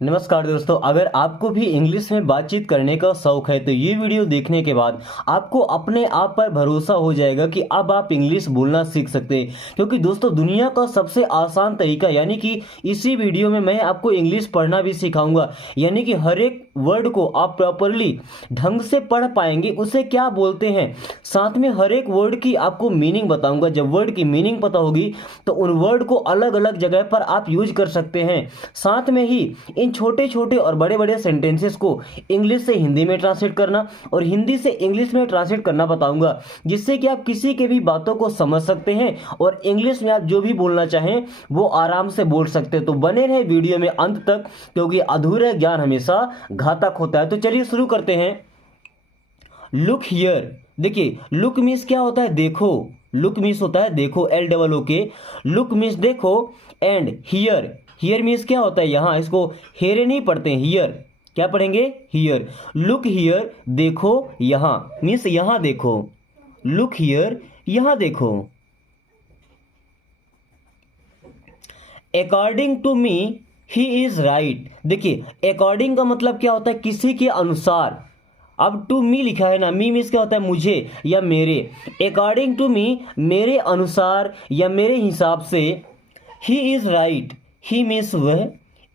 नमस्कार दोस्तों, अगर आपको भी इंग्लिश में बातचीत करने का शौक है तो ये वीडियो देखने के बाद आपको अपने आप पर भरोसा हो जाएगा कि अब आप इंग्लिश बोलना सीख सकते हैं। क्योंकि दोस्तों दुनिया का सबसे आसान तरीका यानी कि इसी वीडियो में मैं आपको इंग्लिश पढ़ना भी सिखाऊंगा। यानी कि हर एक वर्ड को आप प्रॉपरली ढंग से पढ़ पाएंगे, उसे क्या बोलते हैं। साथ में हर एक वर्ड की आपको मीनिंग बताऊंगा। जब वर्ड की मीनिंग पता होगी तो उन वर्ड को अलग अलग जगह पर आप यूज कर सकते हैं। साथ में ही इन छोटे छोटे और बड़े बड़े सेंटेंसेस को इंग्लिश से हिंदी में ट्रांसलेट करना और हिंदी से इंग्लिश में ट्रांसलेट करना बताऊंगा, जिससे कि आप किसी के भी बातों को समझ सकते हैं और इंग्लिश में आप जो भी बोलना चाहें वो आराम से बोल सकते हैं। तो बने रहे वीडियो में अंत तक, क्योंकि अधूरा ज्ञान हमेशा घातक होता है। तो चलिए शुरू करते हैं। लुक हियर, देखिए लुक मीन्स क्या होता है, देखो। लुक मीन्स होता है देखो, LOOK। लुक मीन्स देखो एंड हियर, हियर मीन्स क्या होता है यहाँ, इसको हेरे नहीं पढ़ते हैं, हियर क्या पढ़ेंगे, हियर। लुक हियर, देखो यहाँ मीन्स यहाँ देखो। लुक हियर, यहाँ देखो। According to me he is right, देखिए अकॉर्डिंग का मतलब क्या होता है, किसी के अनुसार। अब टू मी लिखा है ना, मी मीन्स क्या होता है, मुझे या मेरे। अकॉर्डिंग टू मी, मेरे अनुसार या मेरे हिसाब से। ही इज राइट, ही मीन्स वह,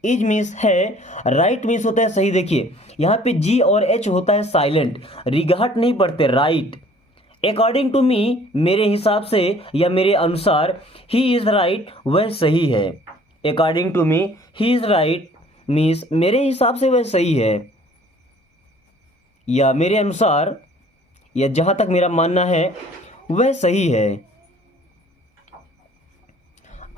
इज मीन्स है, राइट मीन्स होता है सही। देखिए यहाँ पे जी और एच होता है साइलेंट, रिगाहट नहीं पढ़ते, राइट। अकॉर्डिंग टू मी, मेरे हिसाब से या मेरे अनुसार। ही इज राइट, वह सही है। According to me he is right means मेरे हिसाब से वह सही है, या मेरे अनुसार, या जहां तक मेरा मानना है वह सही है।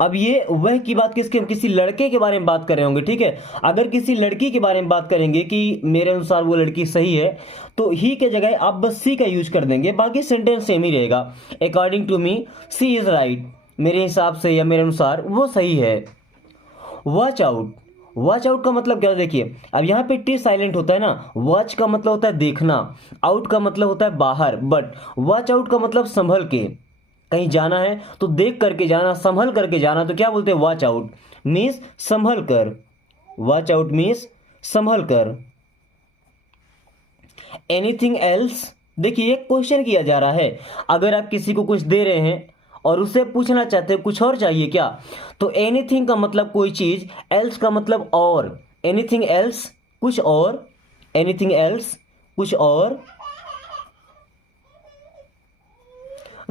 अब ये वह की बात किसके, किसी लड़के के बारे में बात कर रहे होंगे, ठीक है। अगर किसी लड़की के बारे में बात करेंगे कि मेरे अनुसार वो लड़की सही है, तो ही के जगह आप बस सी का यूज कर देंगे, बाकी सेंटेंस सेम ही रहेगा। According to me she is right, मेरे हिसाब से या मेरे अनुसार वो सही है। वॉच आउट, वॉच आउट का मतलब क्या है, देखिए अब यहाँ पे टी साइलेंट होता है ना। वॉच का मतलब होता है देखना, आउट का मतलब होता है बाहर, बट वॉच आउट का मतलब संभल के। कहीं जाना है तो देख करके जाना, संभल करके जाना, तो क्या बोलते हैं, वॉच आउट मीन्स संभल कर। वॉच आउट मीन्स संभल कर। एनीथिंग एल्स, देखिए एक क्वेश्चन किया जा रहा है। अगर आप किसी को कुछ दे रहे हैं और उससे पूछना चाहते हैं कुछ और चाहिए क्या, तो एनीथिंग का मतलब कोई चीज, एल्स का मतलब और। एनीथिंग एल्स कुछ और, एनीथिंग एल्स कुछ और।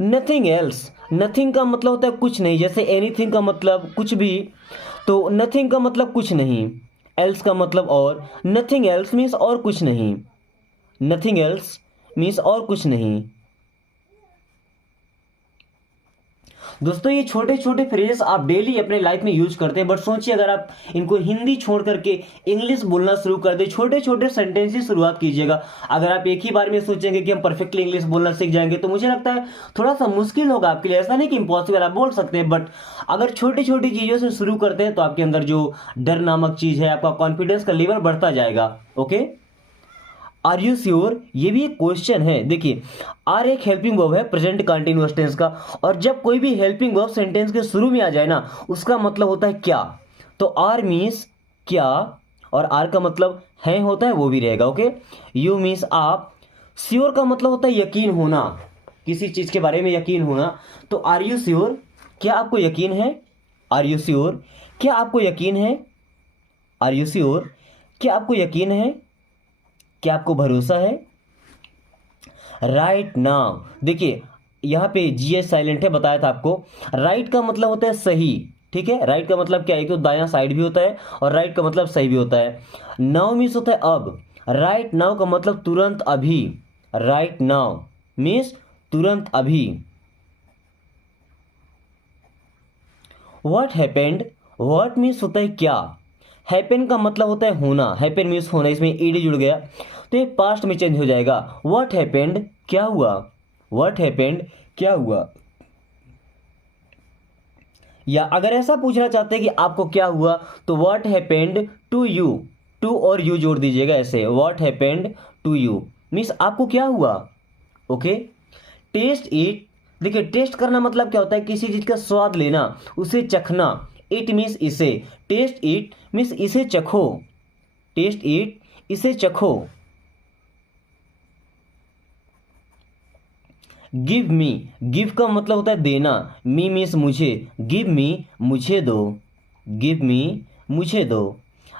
नथिंग एल्स, नथिंग का मतलब होता है कुछ नहीं, जैसे एनीथिंग का मतलब कुछ भी, तो नथिंग का मतलब कुछ नहीं, एल्स का मतलब और। नथिंग एल्स मीन्स और कुछ नहीं, नथिंग एल्स मीन्स और कुछ नहीं। दोस्तों ये छोटे छोटे फ्रेजेस आप डेली अपने लाइफ में यूज करते हैं, बट सोचिए अगर आप इनको हिंदी छोड़ करके इंग्लिश बोलना शुरू कर दे, छोटे छोटे सेंटेंस से शुरुआत कीजिएगा। अगर आप एक ही बार में सोचेंगे कि हम परफेक्टली इंग्लिश बोलना सीख जाएंगे, तो मुझे लगता है थोड़ा सा मुश्किल होगा आपके लिए। ऐसा नहीं कि इम्पॉसिबल, आप बोल सकते हैं, बट अगर छोटी छोटी चीजों से शुरू करते हैं तो आपके अंदर जो डर नामक चीज है, आपका कॉन्फिडेंस का लेवल बढ़ता जाएगा। ओके, आर यू श्योर, ये भी एक क्वेश्चन है। देखिए आर एक हेल्पिंग वर्ब है प्रेजेंट कंटिन्यूअस टेंस का, और जब कोई भी हेल्पिंग वर्ब सेंटेंस के शुरू में आ जाए ना, उसका मतलब होता है क्या। तो आर मीन्स क्या, और आर का मतलब है होता है, वो भी रहेगा। ओके, यू मीन्स आप, श्योर का मतलब होता है यकीन होना, किसी चीज के बारे में यकीन होना। तो आर यू श्योर, क्या आपको यकीन है। आर यू श्योर, क्या आपको यकीन है। आर यू श्योर, क्या आपको यकीन है, क्या आपको भरोसा है। राइट नाउ, देखिए यहाँ पे जीएस साइलेंट है, बताया था आपको। राइट का मतलब होता है सही, ठीक है। राइट का मतलब क्या है, तो दायां साइड भी होता है, और राइट का मतलब सही भी होता है। नाउ मीन्स होता है अब, राइट नाउ का मतलब तुरंत अभी। राइट नाउ मीन्स तुरंत अभी। व्हाट हैपेंड, व्हाट मीन्स होता है क्या। हैपन का मतलब होता है होना, हैपन मीन्स होना, इसमें ईडी जुड़ गया तो ये पास्ट में चेंज हो जाएगा। व्हाट हैपेंड, क्या हुआ। व्हाट हैपेंड, क्या हुआ। या अगर ऐसा पूछना चाहते हैं कि आपको क्या हुआ, तो what happened to you, to और यू जोड़ दीजिएगा ऐसे, what happened to you means आपको क्या हुआ। ओके, टेस्ट इट, देखिए टेस्ट करना मतलब क्या होता है, किसी चीज का स्वाद लेना, उसे चखना। इट मीन्स इसे, टेस्ट इट मीन्स इसे चखो। टेस्ट इट, इसे चखो। गिव मी, गिव का मतलब होता है देना, मी मीन्स मुझे, गिव मी मुझे दो, गिव मी मुझे दो।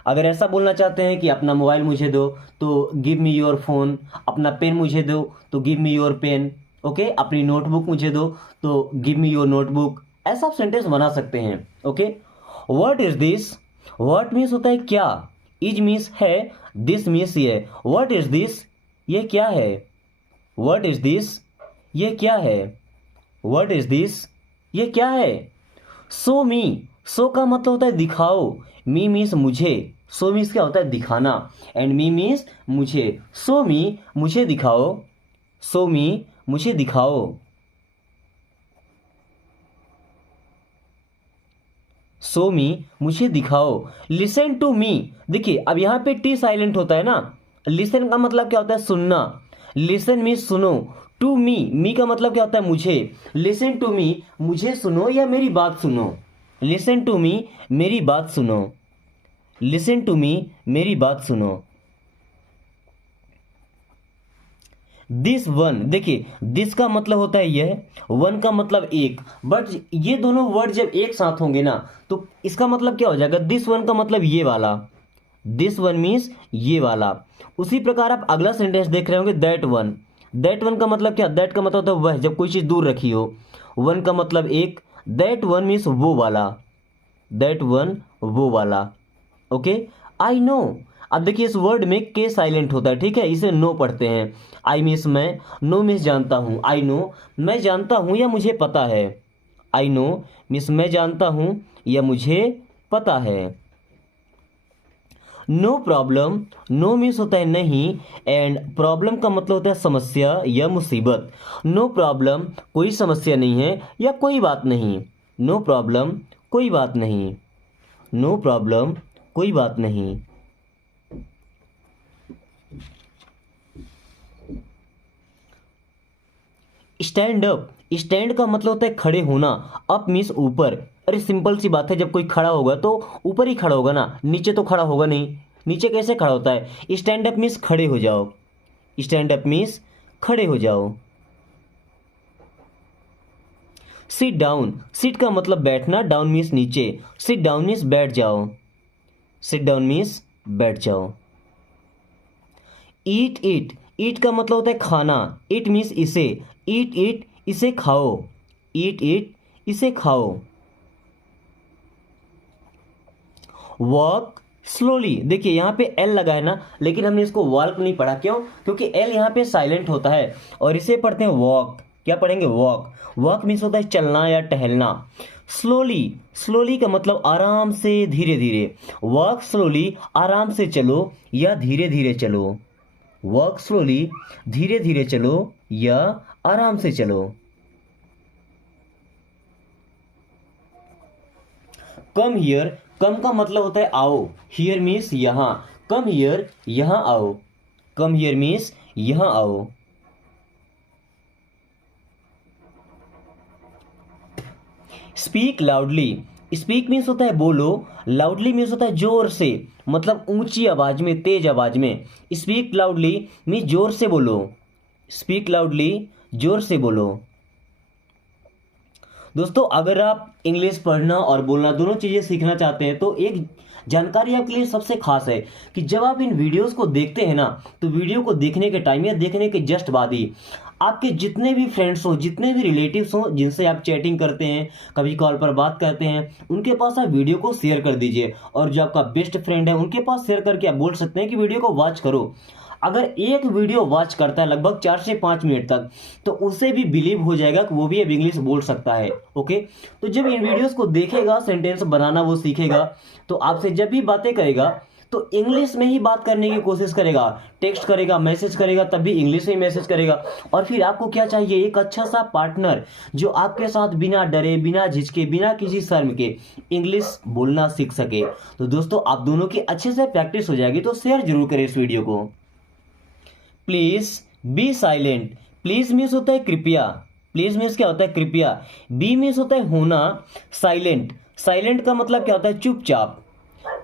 अगर ऐसा बोलना चाहते हैं कि अपना मोबाइल मुझे दो तो गिव मी योर फोन, अपना पेन मुझे दो तो give me your pen, okay, अपनी नोटबुक मुझे दो तो गिव मी योर नोटबुक। ऐसा आप सेंटेंस बना सकते हैं, okay. What is this, what means होता है क्या, इज मीन्स है, दिस मीन्स ये। व्हाट इज दिस, ये क्या है, व्हाट इज दिस, ये क्या है, व्हाट इज दिस, ये क्या है। सो मी, सो का मतलब होता है दिखाओ, मी मीन्स मुझे, सो मीन्स क्या होता है दिखाना, एंड मी मीन्स मुझे। सो मी मुझे दिखाओ, सो मी मुझे दिखाओ। सो मी मुझे दिखाओ। लिसन टू मी, देखिए अब यहां पे टी साइलेंट होता है ना, लिसन का मतलब क्या होता है सुनना, लिसन मीन सुनो, टू मी, मी का मतलब क्या होता है मुझे, लिसन टू मी मुझे सुनो या मेरी बात सुनो, लिसन टू मी मेरी बात सुनो, लिसन टू मी मेरी बात सुनो। दिस वन, देखिए दिस का मतलब होता है यह, वन का मतलब एक, बट ये दोनों वर्ड जब एक साथ होंगे ना तो इसका मतलब क्या हो जाएगा, दिस वन का मतलब ये वाला, दिस वन मीन्स ये वाला। उसी प्रकार आप अगला सेंटेंस देख रहे होंगे, दैट वन, दैट वन का मतलब क्या, दैट का मतलब होता है वह, जब कोई चीज़ दूर रखी हो, वन का मतलब एक, दैट वन मीन्स वो वाला, दैट वन वो वाला, ओके। आई नो, अब देखिए इस वर्ड में के साइलेंट होता है, ठीक है, इसे नो पढ़ते हैं। आई मीन्स मैं, नो मीन्स जानता हूँ, आई नो मैं जानता हूँ या मुझे पता है, आई नो मीन्स मैं जानता हूँ या मुझे पता है। नो प्रॉब्लम, नो मीन्स होता है नहीं, एंड प्रॉब्लम का मतलब होता है समस्या या मुसीबत। नो प्रॉब्लम कोई समस्या नहीं है या कोई बात नहीं, नो प्रॉब्लम कोई बात नहीं, नो प्रॉब्लम कोई बात नहीं। स्टैंड अप, स्टैंड का मतलब होता है खड़े होना, अप मीन्स ऊपर। अरे सिंपल सी बात है, जब कोई खड़ा होगा तो ऊपर ही खड़ा होगा ना, नीचे तो खड़ा होगा नहीं, नीचे कैसे खड़ा होता है। स्टैंड अप मीन्स खड़े हो जाओ, स्टैंड अप मीन्स खड़े हो जाओ। सिट डाउन, सिट का मतलब बैठना, डाउन मीन्स नीचे, सिट डाउन मीन्स बैठ जाओ, सिट डाउन मीन्स बैठ जाओ। ईट इट, ईट का मतलब होता है खाना, इट मीन्स इसे, ईट इट इसे खाओ, ईट इट इसे खाओ। वॉक स्लोली, देखिए यहाँ पे एल लगा है ना, लेकिन हमने इसको वॉक नहीं पढ़ा, क्यों, क्योंकि एल यहाँ पे साइलेंट होता है और इसे पढ़ते हैं वॉक। क्या पढ़ेंगे, वॉक, वॉक मीन्स होता है चलना या टहलना। स्लोली, स्लोली का मतलब आराम से धीरे धीरे, वॉक स्लोली आराम से चलो या धीरे धीरे चलो, वॉक स्लोली धीरे धीरे चलो या आराम से चलो। कम हियर, कम का मतलब होता है आओ, हियर मीन्स यहां, कम हियर यहां आओ, कम हियर मीन्स यहां आओ। स्पीक लाउडली, स्पीक मीन्स होता है बोलो, लाउडली मीन्स होता है जोर से, मतलब ऊंची आवाज में, तेज आवाज में। स्पीक लाउडली मीन्स जोर से बोलो, स्पीक लाउडली जोर से बोलो। दोस्तों अगर आप इंग्लिश पढ़ना और बोलना दोनों चीज़ें सीखना चाहते हैं तो एक जानकारी आपके लिए सबसे खास है कि जब आप इन वीडियोस को देखते हैं ना तो वीडियो को देखने के टाइम या देखने के जस्ट बाद ही आपके जितने भी फ्रेंड्स हो, जितने भी रिलेटिव्स हो जिनसे आप चैटिंग करते हैं, कभी कॉल पर बात करते हैं, उनके पास आप वीडियो को शेयर कर दीजिए। और जो आपका बेस्ट फ्रेंड है उनके पास शेयर करके आप बोल सकते हैं कि वीडियो को वॉच करो। अगर एक वीडियो वॉच करता है लगभग 4 से 5 मिनट तक तो उसे भी बिलीव हो जाएगा कि वो भी अब इंग्लिश बोल सकता है, ओके। तो जब इन वीडियोस को देखेगा, सेंटेंस बनाना वो सीखेगा, तो आपसे जब भी बातें करेगा तो इंग्लिश में ही बात करने की कोशिश करेगा, टेक्स्ट करेगा, मैसेज करेगा, तब भी इंग्लिश में मैसेज करेगा। और फिर आपको क्या चाहिए, एक अच्छा सा पार्टनर जो आपके साथ बिना डरे, बिना झिझके, बिना किसी शर्म के इंग्लिश बोलना सीख सके। तो दोस्तों आप दोनों की अच्छे से प्रैक्टिस हो जाएगी, तो शेयर जरूर करें इस वीडियो को। Please be silent, please means होता है कृपया, प्लीज मीन्स क्या होता है कृपया, बी मीन्स होता है होना, साइलेंट, साइलेंट का मतलब क्या होता है चुपचाप।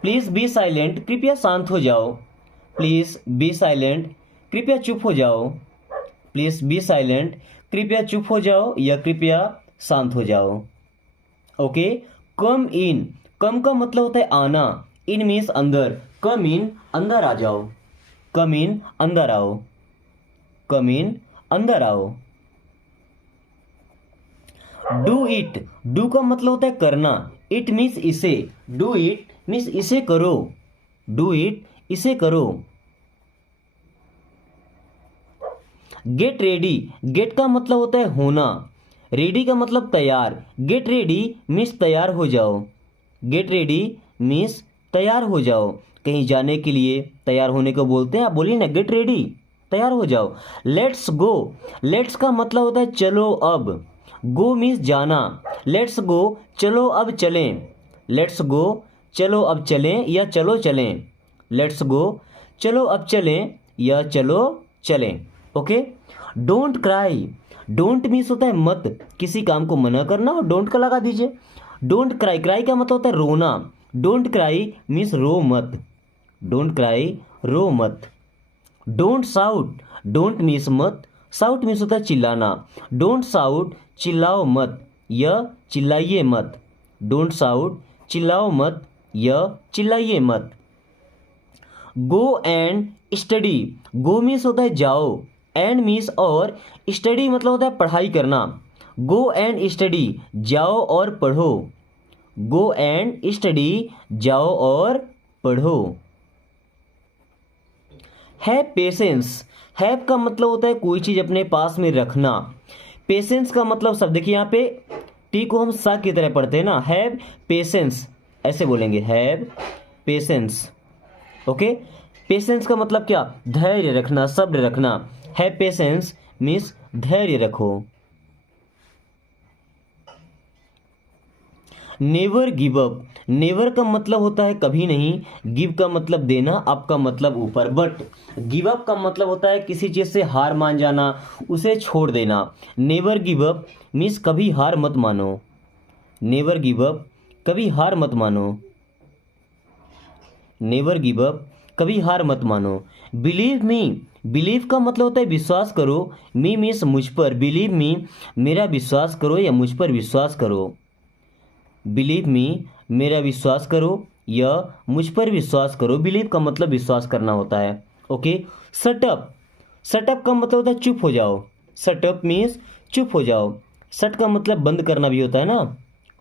प्लीज बी साइलेंट, कृपया शांत हो जाओ। प्लीज बी साइलेंट, कृपया चुप हो जाओ। प्लीज बी साइलेंट, कृपया चुप हो जाओ या कृपया शांत हो जाओ। ओके। कम इन, कम का मतलब होता है आना, इन मीन्स अंदर। कम इन, अंदर आ जाओ। कम इन, अंदर आओ। कम इन, अंदर आओ। डू इट, डू का मतलब होता है करना, इट मीन्स इसे। डू इट मीन्स इसे करो। डू इट, इसे करो। गेट रेडी, गेट का मतलब होता है होना, रेडी का मतलब तैयार। गेट रेडी मीन्स तैयार हो जाओ। गेट रेडी मीन्स तैयार हो जाओ। कहीं जाने के लिए तैयार होने को बोलते हैं, आप बोलिए ना गेट रेडी, तैयार हो जाओ। लेट्स गो, लेट्स का मतलब होता है चलो अब। गो मीन्स जाना। लेट्स गो, चलो अब चलें। लेट्स गो, चलो अब चलें या चलो चलें। लेट्स गो, चलो अब चलें या चलो चलें। Okay. Don't cry, don't means होता है मत, किसी काम को मना करना और डोंट का लगा दीजिए। डोंट क्राई, क्राई का मतलब होता है रोना। डोंट क्राई मीन्स रो मत। डोंट क्राई, रो मत। डोंट साउट, डोंट मीन्स मत, साउट मीन्स होता है चिल्लाना। डोंट साउट, चिल्लाओ मत या चिल्लाइए मत। डोंट साउट, चिल्लाओ मत या चिल्लाइए मत। Go and study, go means होता है जाओ, एंड मीन्स और, स्टडी मतलब होता है पढ़ाई करना। गो एंड स्टडी, जाओ और पढ़ो। गो एंड स्टडी, जाओ और पढ़ो। हैव पेशेंस, हैव का मतलब होता है कोई चीज़ अपने पास में रखना। पेशेंस का मतलब सब देखिए यहाँ पे टी को हम सा की तरह पढ़ते हैं ना, हैव पेशेंस ऐसे बोलेंगे, हैव पेशेंस। ओके। पेशेंस का मतलब क्या, धैर्य रखना, सब्र रखना। हैव पेशेंस मीन्स धैर्य रखो। नेवर गिव अप, नेवर का मतलब होता है कभी नहीं, गिव का मतलब देना, अप का मतलब ऊपर। बट गिव अप का मतलब होता है किसी चीज़ से हार मान जाना, उसे छोड़ देना। नेवर गिव अप मीन्स कभी हार मत मानो। नेवर गिव अप, कभी हार मत मानो। नेवर गिव अप, कभी हार मत मानो। बिलीव मी, बिलीव का मतलब होता है विश्वास करो। मी मीन्स मुझ पर, बिलीव मी मेरा विश्वास करो या मुझ पर विश्वास करो। बिलीव मी मेरा विश्वास करो या मुझ पर विश्वास करो। बिलीव का मतलब विश्वास करना होता है। ओके। सटअप, सटअप का मतलब होता है चुप हो जाओ। सटअप मीन्स चुप हो जाओ। सट का मतलब बंद करना भी होता है ना,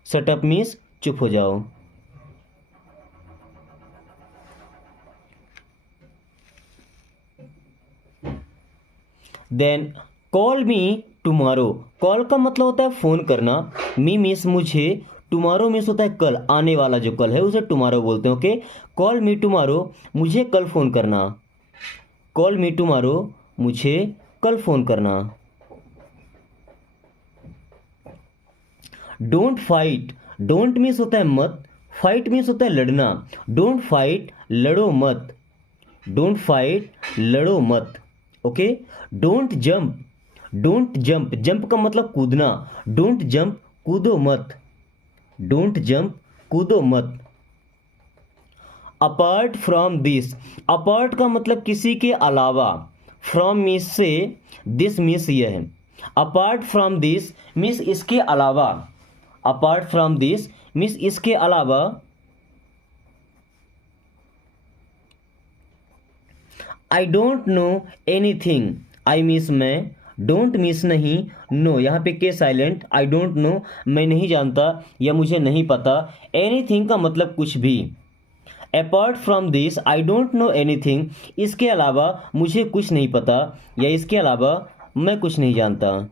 सटअप मीन्स चुप हो जाओ। Then call me tomorrow, call का मतलब होता है फोन करना। मी मीन्स मुझे, टुमारो मीन्स होता है कल, आने वाला जो कल है उसे टुमारो बोलते हैं। ओके। कॉल मी टुमारो, मुझे कल फोन करना। कॉल मी टुमारो, मुझे कल फोन करना। डोंट फाइट, डोंट मीन्स होता है मत, फाइट मीन्स होता है लड़ना। डोंट फाइट, लड़ो मत। डोंट फाइट, लड़ो मत। Okay. Don't jump, don't jump, jump का मतलब कूदना। डोंट जंप, कूदो मत। डोंट जंप, कूदो मत। अपार्ट फ्रॉम दिस, अपार्ट का मतलब किसी के अलावा, फ्रॉम मीन्स से, दिस मीन्स यह। अपार्ट फ्रॉम दिस मीन्स इसके अलावा। अपार्ट फ्रॉम दिस मीन्स इसके अलावा। I don't know anything, I means मैं, डोंट मीन्स नहीं, नो यहाँ पे के साइलेंट, आई डोंट नो मैं नहीं जानता या मुझे नहीं पता, एनीथिंग का मतलब कुछ भी। Apart from this I don't know anything, इसके अलावा मुझे कुछ नहीं पता या इसके अलावा मैं कुछ नहीं जानता।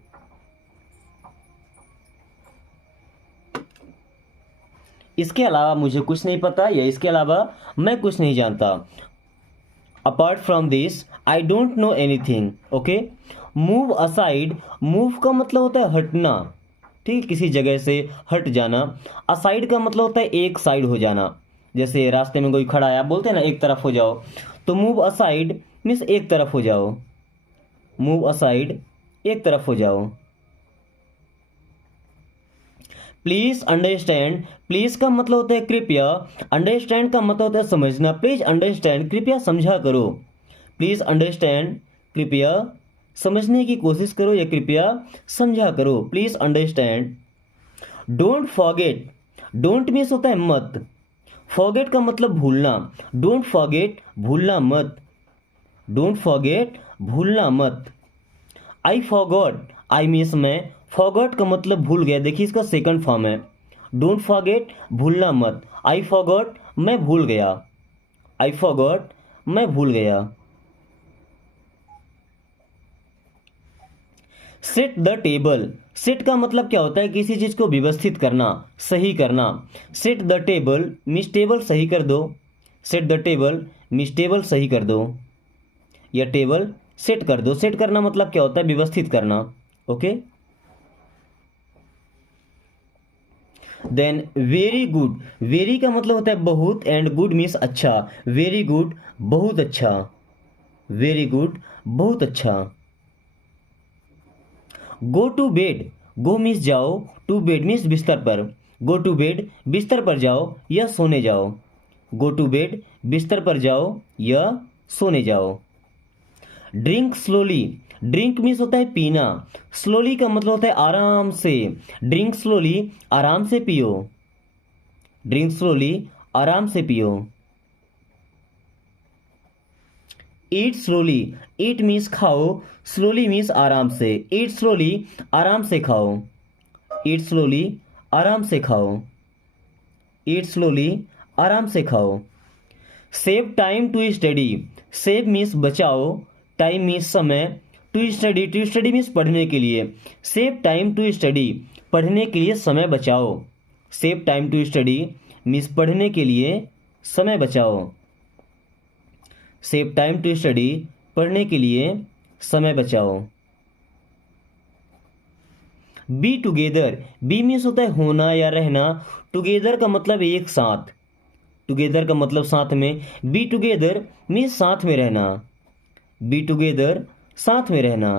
इसके अलावा मुझे कुछ नहीं पता या इसके अलावा मैं कुछ नहीं जानता। Apart from this I don't know anything. Okay. Move aside, move का मतलब होता है हटना, ठीक, किसी जगह से हट जाना। असाइड का मतलब होता है एक साइड हो जाना, जैसे रास्ते में कोई खड़ा है, आप बोलते हैं ना एक तरफ हो जाओ, तो मूव असाइड मीन्स एक तरफ हो जाओ। मूव असाइड, एक तरफ हो जाओ। प्लीज अंडरस्टैंड, प्लीज का मतलब होता है कृपया, अंडरस्टैंड का मतलब होता है समझना। प्लीज अंडरस्टैंड, कृपया समझा करो। प्लीज अंडरस्टैंड, कृपया समझने की कोशिश करो या कृपया समझा करो। Please understand. Don't forget, don't means होता है मत, फॉरगेट का मतलब भूलना। डोंट फॉरगेट, भूलना मत। डोंट फॉरगेट, भूलना मत। आई फॉरगॉट, आई मीन्स मैं, फॉरगॉट का मतलब भूल गया। देखिए इसका सेकंड फॉर्म है। डोंट फॉरगेट, भूलना मत। आई फॉरगॉट, मैं भूल गया। आई फॉरगॉट, मैं भूल गया। सेट द टेबल, सेट का मतलब क्या होता है? किसी चीज को व्यवस्थित करना, सही करना। Set the table means table सही कर दो। Set the table means table सही कर दो या टेबल सेट कर दो। सेट करना मतलब क्या होता है? व्यवस्थित करना। Okay. Then very good, very का मतलब होता है बहुत एंड गुड मीन्स अच्छा। वेरी गुड, बहुत अच्छा। वेरी गुड, बहुत अच्छा। Go to bed, go means जाओ, टू बेड मीन्स बिस्तर पर। गो टू बेड, बिस्तर पर जाओ या सोने जाओ। गो टू बेड, बिस्तर पर जाओ या सोने जाओ। ड्रिंक स्लोली, ड्रिंक मीन्स होता है पीना। स्लोली का मतलब होता है आराम से। ड्रिंक स्लोली, आराम से पियो। ड्रिंक स्लोली, आराम से पियो। ईट स्लोली, ईट मीन्स खाओ, स्लोली मीन्स आराम से। ईट स्लोली, आराम से खाओ। ईट स्लोली, आराम से खाओ। ईट स्लोली, आराम से खाओ। Save time to study, save means बचाओ, टाइम मीन्स समय, टू स्टडी मीन्स पढ़ने के लिए। सेव टाइम टू स्टडी, पढ़ने के लिए समय बचाओ। Save time to study means पढ़ने के लिए समय बचाओ। सेव टाइम टू स्टडी, पढ़ने के लिए समय बचाओ। बी टुगेदर, बी मीन्स होता है होना या रहना। टुगेदर का मतलब एक साथ। टुगेदर का मतलब साथ में। बी टुगेदर मीन्स साथ में रहना। बी टुगेदर, साथ में रहना।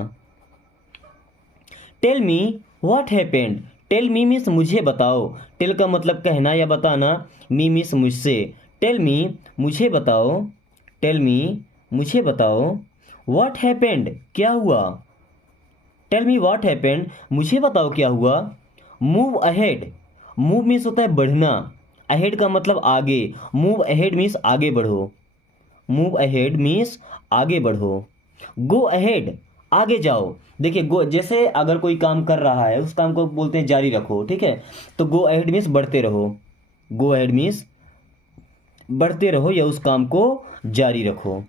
Tell me what happened, tell me means मुझे बताओ। टेल का मतलब कहना या बताना। मी मीन्स मुझसे। टेल मी, मुझे बताओ। टेल मी, मुझे बताओ। व्हाट हैपेंड, क्या हुआ। टेल मी व्हाट हैपेंड, मुझे बताओ क्या हुआ। मूव अहेड, मूव मीन्स होता है बढ़ना। अहेड का मतलब आगे। मूव अहेड मीन्स आगे बढ़ो। मूव अहेड मीन्स आगे बढ़ो। गो अहेड, आगे जाओ। देखिए गो, जैसे अगर कोई काम कर रहा है उस काम को बोलते हैं जारी रखो, ठीक है। तो गो अहेड मीन्स बढ़ते रहो। गो अहेड मीन्स बढ़ते रहो या उस काम को जारी रखो।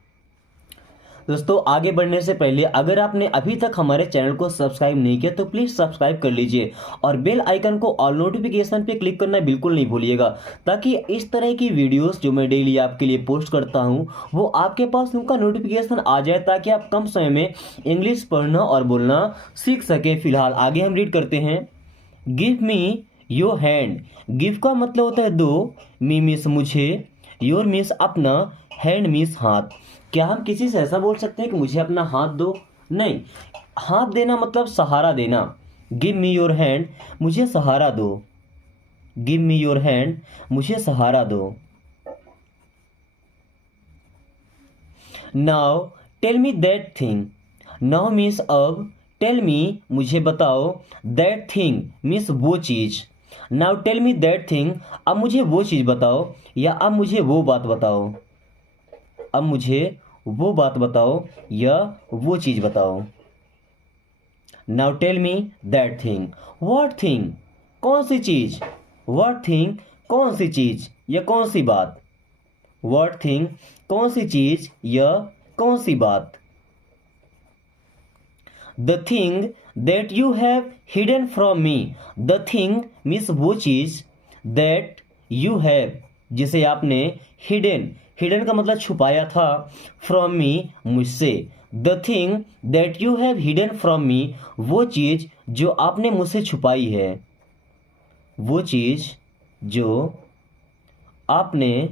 दोस्तों आगे बढ़ने से पहले अगर आपने अभी तक हमारे चैनल को सब्सक्राइब नहीं किया तो प्लीज़ सब्सक्राइब कर लीजिए और बेल आइकन को ऑल नोटिफिकेशन पे क्लिक करना बिल्कुल नहीं भूलिएगा, ताकि इस तरह की वीडियोस जो मैं डेली आपके लिए पोस्ट करता हूं वो आपके पास उनका नोटिफिकेशन आ जाए, ताकि आप कम समय में इंग्लिश पढ़ना और बोलना सीख सकें। फिलहाल आगे हम रीड करते हैं। Give me your hand, give का मतलब होता है दो, मी मीन्स मुझे, योर मीन्स अपना, हैंड मीन्स हाथ। क्या हम किसी से ऐसा बोल सकते हैं कि मुझे अपना हाथ दो? नहीं, हाथ देना मतलब सहारा देना। गिव मी योर हैंड, मुझे सहारा दो। गिव मी योर हैंड, मुझे सहारा दो। Now tell me that thing, now means अब, टेल मी मुझे बताओ, दैट थिंग मीन्स वो चीज। Now tell me that thing, अब मुझे वो चीज बताओ या अब मुझे वो बात बताओ। अब मुझे वो बात बताओ या वो चीज बताओ। Now tell me that thing, what thing, कौन सी चीज। व्हाट थिंग, कौन सी चीज या कौन सी बात। व्हाट थिंग, कौन सी चीज या कौन सी बात। The thing that you have hidden from me, the thing means वो चीज, दैट यू हैव जिसे आपने, हिडन, हिडन का मतलब छुपाया था, फ्रॉम मी मुझसे। The thing that you have hidden from me, वो चीज जो आपने मुझसे छुपाई है। वो चीज जो आपने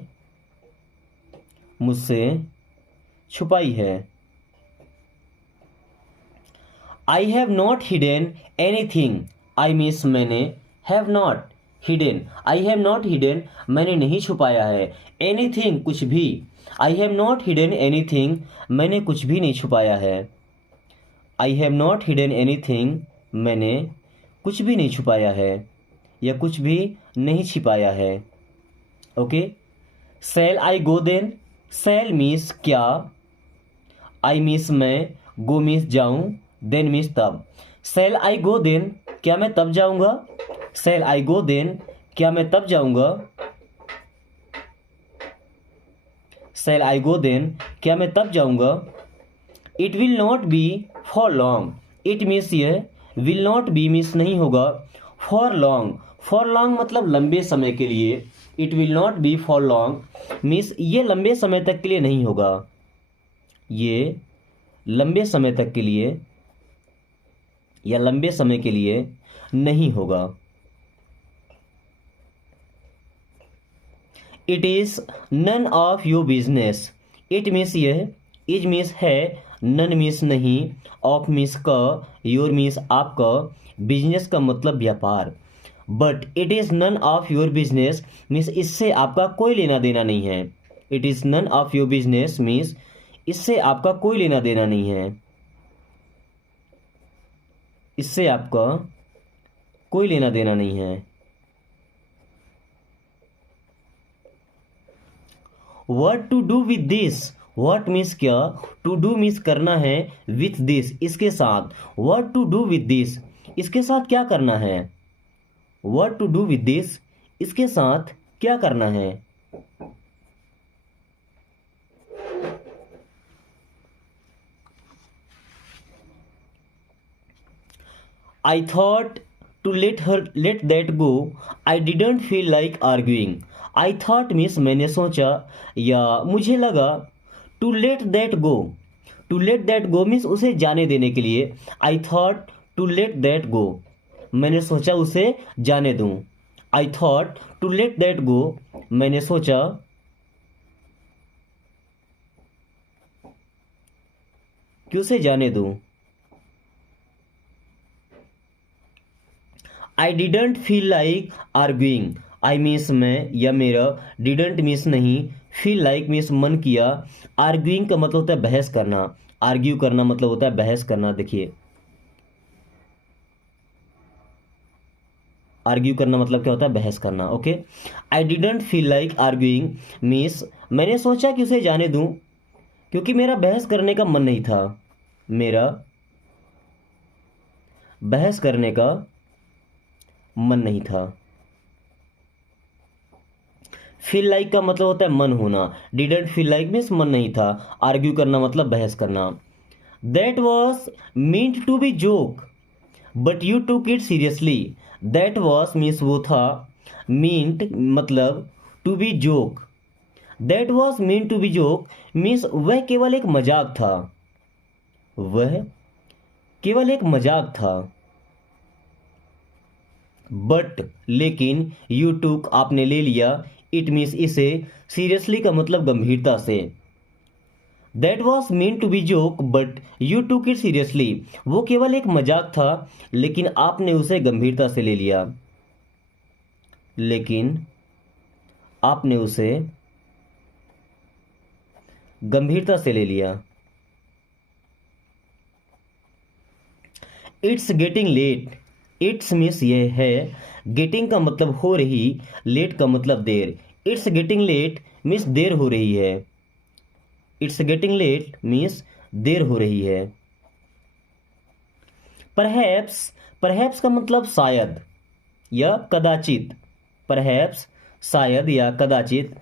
मुझसे छुपाई है। I have not hidden anything, I means मैंने, have not hidden, I have not hidden, मैंने नहीं छुपाया है। एनीथिंग, कुछ भी, I have not hidden anything, मैंने कुछ भी नहीं छुपाया है। I have not hidden anything, मैंने कुछ भी नहीं छुपाया है या कुछ भी नहीं छिपाया है। ओके। शैल आई गो देन, शैल मीन्स क्या, आई मीन्स मैं, गो मीन्स जाऊं, देन मीन्स तब। शैल आई गो देन, क्या मैं तब जाऊंगा। शैल आई गो देन, क्या मैं तब जाऊंगा। शैल आई गो देन, क्या मैं तब जाऊंगा। It will not be for long, it means ये, विल नॉट बी मीन्स नहीं होगा, फॉर लॉन्ग, फॉर लॉन्ग मतलब लंबे समय के लिए। It will not be for long means ये लंबे समय तक के लिए नहीं होगा, ये लंबे समय तक के लिए या लंबे समय के लिए नहीं होगा। It is none of your business, it means यह, इज मीन्स है, नन मीन्स नहीं, ऑफ मीन्स का, योर मीन्स आपका, बिजनेस का मतलब व्यापार। But it is none of your business means इससे आपका कोई लेना देना नहीं है। It is none of your business means इससे आपका कोई लेना देना नहीं है, इससे आपका कोई लेना देना नहीं है। What to do with this, what means क्या, टू डू मीन्स करना है, विथ दिस इसके साथ। What to do with this, इसके साथ क्या करना है। What to do with this, इसके साथ क्या करना है। I thought to let that go. I didn't feel like arguing. I thought means मैंने सोचा या मुझे लगा, to let that go. To let that go means उसे जाने देने के लिए। I thought to let that go. मैंने सोचा उसे जाने दूं। I thought to let that go. मैंने सोचा कि उसे जाने दूं। I didn't feel like arguing, I means मैं या मेरा, डिडंट मीन्स नहीं, फील लाइक मीन्स मन किया, आर्ग्यूइंग का मतलब होता है बहस करना, आर्ग्यू करना मतलब होता है बहस करना। देखिए आर्ग्यू करना मतलब क्या होता है, बहस करना। Okay. I didn't feel like arguing means मैंने सोचा कि उसे जाने दूं क्योंकि मेरा बहस करने का मन नहीं था, मेरा बहस करने का मन नहीं था। फील लाइक का मतलब होता है मन होना, डिडंट फील लाइक मीन्स मन नहीं था, आर्ग्यू करना मतलब बहस करना। That was meant to be joke but you took it seriously, that was means वो था, मीन्ट मतलब to be joke, that was mean to be joke means वह केवल एक मजाक था, वह केवल एक मजाक था। बट लेकिन, यू टूक आपने ले लिया, इट मीन्स इसे, सीरियसली का मतलब गंभीरता से। That was mean to be joke but you took it seriously, वो केवल एक मजाक था लेकिन आपने उसे गंभीरता से ले लिया, लेकिन आपने उसे गंभीरता से ले लिया। It's getting late, it's means ये है, गेटिंग का मतलब हो रही, लेट का मतलब देर। इट्स गेटिंग लेट मीन्स देर हो रही है, इट्स गेटिंग लेट मीन्स देर हो रही है। परहैप्स, परहैप्स का मतलब शायद या कदाचित, परहैप्स शायद या कदाचित।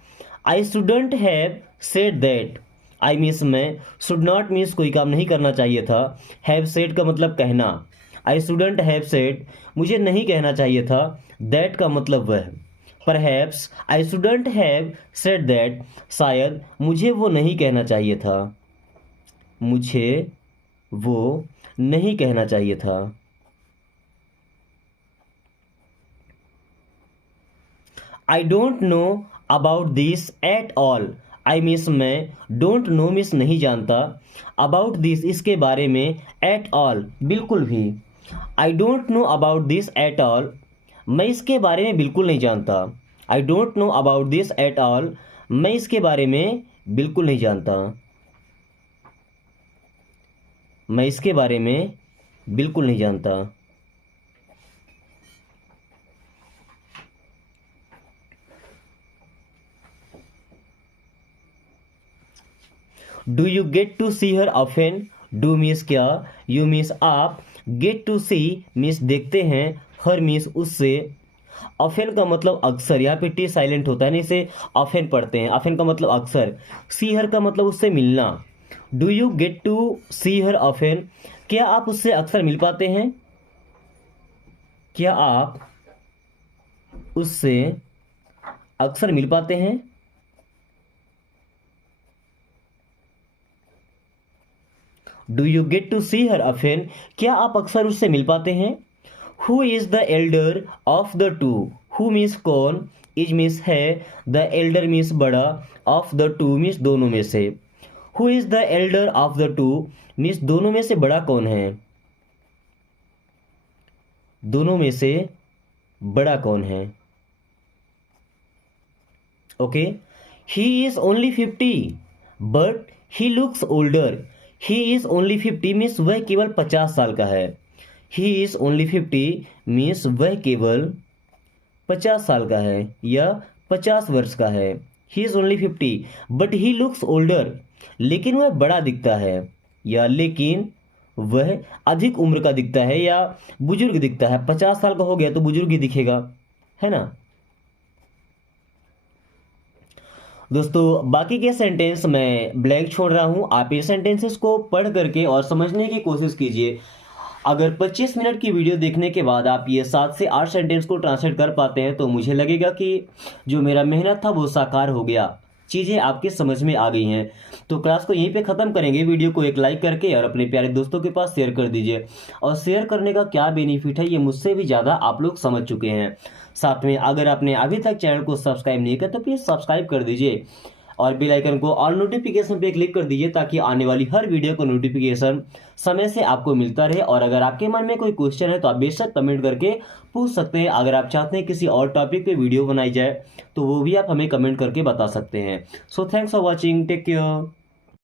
I shouldn't have said that, I means मैं, शुड नॉट मीन्स कोई काम नहीं करना चाहिए था, हैव सेड का मतलब कहना, आई शुडंट हैव सेड मुझे नहीं कहना चाहिए था, दैट का मतलब वह। Perhaps I shouldn't have said that, शायद मुझे वो नहीं कहना चाहिए था, मुझे वो नहीं कहना चाहिए था। I don't know about this at all, I means मैं, डोंट नो मीन्स नहीं जानता, अबाउट दिस इसके बारे में, एट ऑल बिल्कुल भी। I don't know about this at all, मैं इसके बारे में बिल्कुल नहीं जानता। I don't know about this at all. मैं इसके बारे में बिल्कुल नहीं जानता। मैं इसके बारे में बिल्कुल नहीं जानता। Do you get to see her often. Do means क्या, यू मीन्स आप, गेट टू सी मीन्स देखते हैं, हर मीन्स उससे, ऑफेन का मतलब अक्सर, यहाँ पे टी साइलेंट होता है ना, इसे ऑफेन पढ़ते हैं। ऑफेन का मतलब अक्सर, सी हर का मतलब उससे मिलना। Do you get to see her often, क्या आप उससे अक्सर मिल पाते हैं, क्या आप उससे अक्सर मिल पाते हैं। Do you get to see her often, क्या आप अक्सर उससे मिल पाते हैं। Who is the elder of the two, who means कौन, इज मीन्स है, द एल्डर मीन्स बड़ा, ऑफ द टू मीन्स दोनों में से। Who is the elder of the two means दोनों में से बड़ा कौन है, दोनों में से बड़ा कौन है। Okay, he is only 50 but he looks older. He is only 50 means वह केवल 50 साल का है। ही इज ओनली 50 मीन्स वह केवल 50 साल का है या 50 वर्ष का है। He is only 50 but he looks older, लेकिन वह बड़ा दिखता है, या लेकिन वह अधिक उम्र का दिखता है या बुजुर्ग दिखता है। 50 साल का हो गया तो बुजुर्ग ही दिखेगा, है ना। दोस्तों बाकी के सेंटेंस मैं ब्लैंक छोड़ रहा हूं, आप ये सेंटेंसेस को पढ़ करके और समझने की कोशिश कीजिए। अगर 25 मिनट की वीडियो देखने के बाद आप ये 7 से 8 सेंटेंस को ट्रांसलेट कर पाते हैं तो मुझे लगेगा कि जो मेरा मेहनत था वो साकार हो गया, चीज़ें आपके समझ में आ गई हैं। तो क्लास को यहीं पे ख़त्म करेंगे। वीडियो को एक लाइक करके और अपने प्यारे दोस्तों के पास शेयर कर दीजिए। और शेयर करने का क्या बेनिफिट है ये मुझसे भी ज़्यादा आप लोग समझ चुके हैं। साथ में अगर आपने अभी तक चैनल को सब्सक्राइब नहीं किया तो प्लीज़ सब्सक्राइब कर दीजिए और बेल आइकन को ऑल नोटिफिकेशन पे क्लिक कर दीजिए ताकि आने वाली हर वीडियो का नोटिफिकेशन समय से आपको मिलता रहे। और अगर आपके मन में कोई क्वेश्चन है तो आप बेशक कमेंट करके पूछ सकते हैं। अगर आप चाहते हैं किसी और टॉपिक पे वीडियो बनाई जाए तो वो भी आप हमें कमेंट करके बता सकते हैं। So thanks for watching, take care.